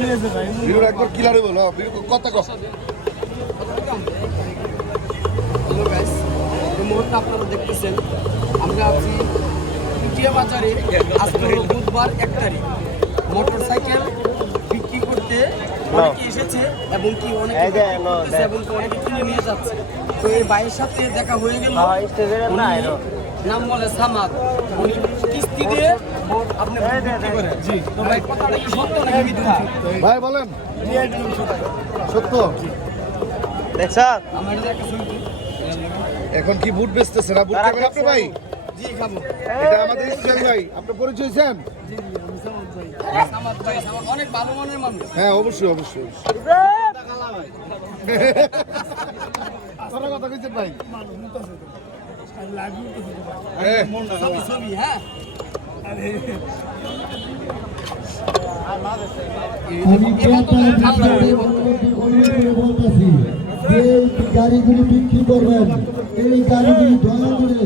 Video একবার clear বলো video কথা কথা। হ্যালো গাইস, এই মুহূর্তে আপনারা দেখতেছেন আমরা আছি টিয়া বাজারে। আজকে হলো বুধবার 1 তারিখ। মোটরসাইকেল বিক্রি করতে অনেকে এসেছে এবং কি অনেকে বিক্রি করতেছে এবং কি অনেকে কিনে নিয়ে যাচ্ছে। তো এই ভাইয়ের সাথে দেখা হয়ে গেল। নাম বলে সামাদ, উনি কিস্তি দিয়ে আপনি বিক্রি করেন। জি, তো ভাই কথাটা কি সত্য নাকি মিথ্যা? ভাই বলেন সত্য। দেখছা আমার এটা একটা ছবি দিন। এখন কি বুট বেচতেছে না? বুট খাবেন আপনি ভাই? জি খাবো। এটা আমাদের ইসমাইল ভাই, আপনি পরিচয় দেন? জি জি, আমি সামাদ ভাই, সামাদ অনেক ভালো মনের মানুষ। হ্যাঁ অবশ্যই অবশ্যই। কথা কইছেন ভাই? ছবি ছবি হ্যাঁ। আমি বলতেছি যে গাড়িগুলি বিক্রি করবেন, এই গাড়িগুলি দয়া করে